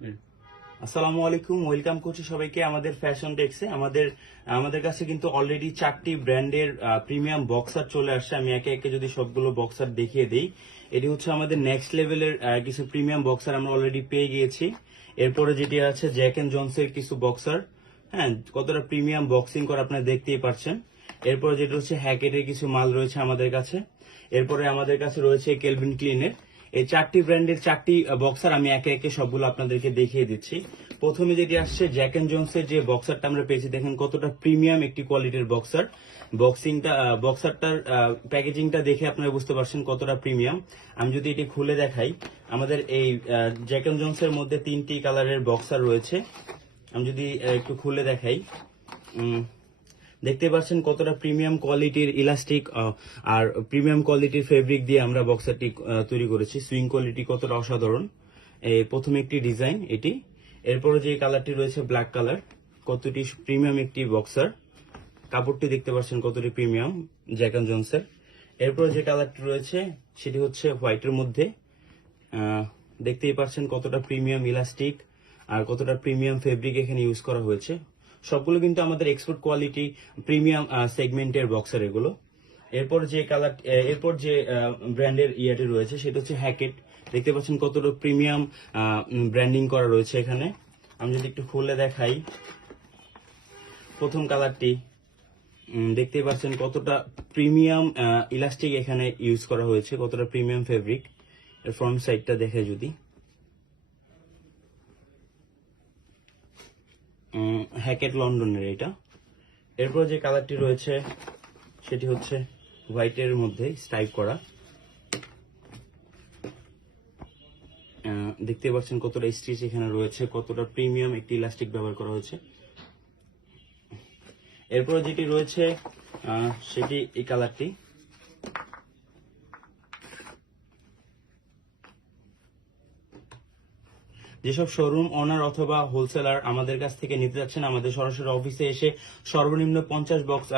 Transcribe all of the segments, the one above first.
আসসালামু আলাইকুম, ওয়েলকাম করছি সবাইকে আমাদের ফ্যাশন ডেস্কে। আমাদের কাছে কিন্তু অলরেডি 4টি ব্র্যান্ডের প্রিমিয়াম বক্সার চলে আসছে। আমি একে একে যদি সবগুলো বক্সার দেখিয়ে দিই, এটি হচ্ছে আমাদের নেক্সট লেভেলের কিছু প্রিমিয়াম বক্সার আমরা অলরেডি পেয়ে গিয়েছি। এরপরে যেটি আছে জ্যাক এন্ড জনসের কিছু বক্সার। হ্যাঁ, কতটা প্রিমিয়াম বক্সিং করা আপনারা দেখতেই পাচ্ছেন। এরপরে যেটা হচ্ছে হ্যাকেটের কিছু মাল রয়েছে আমাদের কাছে। এরপরে আমাদের কাছে রয়েছে কেলভিন ক্লিনের। এই 4টি ব্র্যান্ডের 4টি বক্সার আমি একে একে সবগুলো আপনাদেরকে দেখিয়ে দিচ্ছি। প্রথমে যেটি আসছে জ্যাক এন্ড জোন্সের যে বক্সারটা আমরা পেয়েছি, দেখেন কতটা প্রিমিয়াম একটি কোয়ালিটির বক্সার। বক্সারটার প্যাকেজিংটা দেখে আপনারা বুঝতে পারছেন কতটা প্রিমিয়াম। আমি যদি এটি খুলে দেখাই, আমাদের এই জ্যাক এন্ড জোন্সের মধ্যে 3টি কালারের বক্সার রয়েছে। আমি যদি একটু খুলে দেখাই, দেখতে পাচ্ছেন কতটা প্রিমিয়াম কোয়ালিটির ইলাস্টিক আর প্রিমিয়াম কোয়ালিটির ফেব্রিক দিয়ে আমরা বক্সারটি তৈরি করেছি। সুইং কোয়ালিটি কতটা অসাধারণ। প্রথমে একটি ডিজাইন এটি, এরপরে যে কালারটি রয়েছে ব্ল্যাক কালার, কতটি প্রিমিয়াম একটি বক্সার। কাপড়টি দেখতে পাচ্ছেন কতটি প্রিমিয়াম জ্যাক এন্ড জোন্সের। এরপরে যে কালারটি রয়েছে সেটি হচ্ছে হোয়াইটের মধ্যে। দেখতেই পাচ্ছেন কতটা প্রিমিয়াম ইলাস্টিক আর কতটা প্রিমিয়াম ফেব্রিক এখানে ইউজ করা হয়েছে। সবগুলো কিন্তু আমাদের এক্সপোর্ট কোয়ালিটি প্রিমিয়াম সেগমেন্টের বক্সার এগুলো। এরপর যে ব্র্যান্ডের ইয়াটি রয়েছে সেটা হচ্ছে হ্যাকেট। দেখতে পাচ্ছেন কতটা প্রিমিয়াম ব্র্যান্ডিং করা রয়েছে এখানে। আমি যদি একটু খুলে দেখাই, প্রথম কালারটি দেখতেই পাচ্ছেন কতটা প্রিমিয়াম ইলাস্টিক এখানে ইউজ করা হয়েছে, কতটা প্রিমিয়াম ফেব্রিক। ফ্রন্ট সাইডটা দেখে যদি, হ্যাকেট লন্ডনের এটা। এরপর যে কালারটি রয়েছে সেটি হচ্ছে হোয়াইটের মধ্যে স্ট্রাইপ করা। দেখতে পাচ্ছেন কতটা স্টিচ এখানে রয়েছে, কতটা প্রিমিয়াম একটি ইলাস্টিক ব্যবহার করা হয়েছে। এরপর যেটি রয়েছে সেটি এই কালারটি। যেসব শোরুম ওনার অথবা হোলসেলার আমাদের কাছ থেকে নিতে যাচ্ছেন, আমাদের সরাসরি অফিসে এসে সর্বনিম্ন 50 বক্স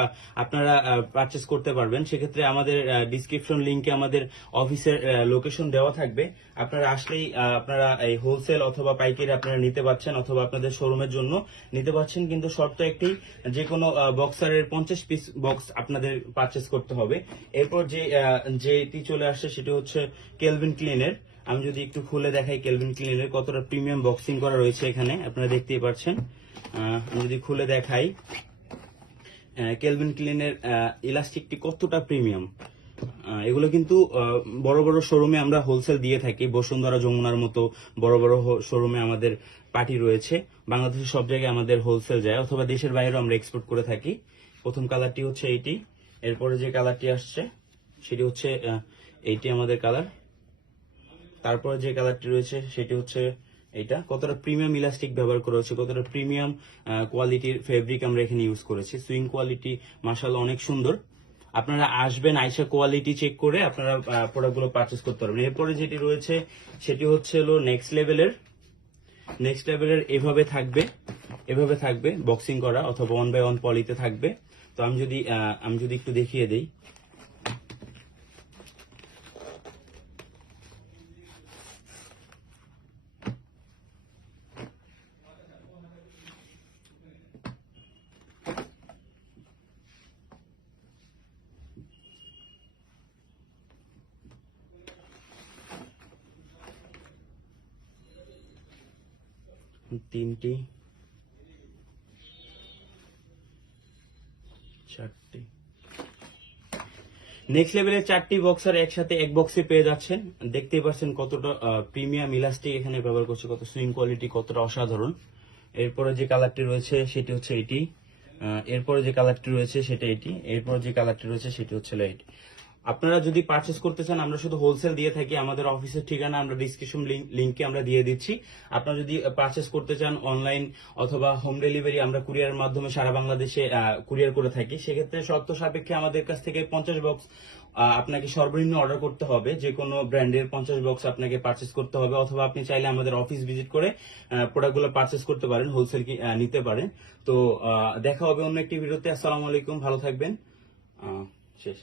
আপনারা পারচেস করতে পারবেন। সেক্ষেত্রে আমাদের ডিসক্রিপশন লিংকে আমাদের অফিসের লোকেশন দেওয়া থাকবে। আপনারা আসলেই আপনারা এই হোলসেল অথবা পাইকারি আপনারা নিতে পারছেন, অথবা আপনাদের শোরুমের জন্য নিতে পারছেন। কিন্তু শর্ত একটি, যে কোনো বক্সারের 50 পিস বক্স আপনাদের পারচেস করতে হবে। এরপর যেটি চলে আসছে সেটি হচ্ছে কেলভিন ক্লিনের। আমি যদি একটু খুলে দেখাই, কেলভিন ক্লিনের কতটা প্রিমিয়াম বক্সিং করা রয়েছে এখানে আপনারা দেখতেই পাচ্ছেন। আমি যদি খুলে দেখাই, কেলভিন ক্লিনের ইলাস্টিকটি কতটা প্রিমিয়াম। এগুলো কিন্তু বড় বড় শোরুমে আমরা হোলসেল দিয়ে থাকি। বসুন্ধরা, যমুনার মতো বড় বড় শোরুমে আমাদের পার্টি রয়েছে। বাংলাদেশের সব জায়গায় আমাদের হোলসেল যায়, অথবা দেশের বাইরেও আমরা এক্সপোর্ট করে থাকি। প্রথম কালারটি হচ্ছে এইটি। এরপরে যে কালারটি আসছে সেটি হচ্ছে এইটি আমাদের কালার। তারপরে যে কালারটি রয়েছে সেটি হচ্ছে এটা। কতটা প্রিমিয়াম ইলাস্টিক ব্যবহার করা হয়েছে, কতটা প্রিমিয়াম কোয়ালিটির ফেব্রিক আমরা এখানে ইউজ করেছি। সুইং কোয়ালিটি মাশাআল্লাহ অনেক সুন্দর। আপনারা আসবেন, আইসা কোয়ালিটি চেক করে আপনারা প্রোডাক্টগুলো পারচেস করতে পারবেন। এরপরে যেটি রয়েছে সেটি হচ্ছে নেক্সট লেভেলের এভাবে থাকবে বক্সিং করা, অথবা 1 বাই 1 পলিতে থাকবে। তো আমি যদি একটু দেখিয়ে দেই, তিনটি, চারটি, নেক্সট লেভেলের 4টি বক্সার একসাথে এক বক্সে পেয়ে যাচ্ছেন। দেখতেই পাচ্ছেন কতটা প্রিমিয়াম ইলাস্টিক এখানে ব্যবহার করছে, কত সুইং কোয়ালিটি কতটা অসাধারণ। এরপরে যে কালারটি রয়েছে সেটি হচ্ছে এটি। এরপরে যে কালারটি রয়েছে সেটা এটি। এরপরে যে কালারটি রয়েছে সেটি হচ্ছে লাইট। আপনারা যদি পারচেস করতে চান, আমরা শুধু হোলসেল দিয়ে থাকি। আমাদের অফিসের ঠিকানা আমরা ডিসক্রিপশন লিংকে আমরা দিয়ে দিচ্ছি। আপনারা যদি পারচেস করতে চান অনলাইন অথবা হোম ডেলিভারি, আমরা কুরিয়ারের মাধ্যমে সারা বাংলাদেশে কুরিয়ার করে থাকি। সেক্ষেত্রে শর্ত সাপেক্ষে আমাদের কাছ থেকে 50 বক্স আপনাকে সর্বনিম্ন অর্ডার করতে হবে। যে কোনো ব্র্যান্ডের 50 বক্স আপনাকে পারচেস করতে হবে, অথবা আপনি চাইলে আমাদের অফিস ভিজিট করে প্রোডাক্টগুলো পারচেস করতে পারেন, হোলসেল নিতে পারেন। তো দেখা হবে অন্য একটি ভিডিওতে। আসসালামু আলাইকুম, ভালো থাকবেন। শেষ।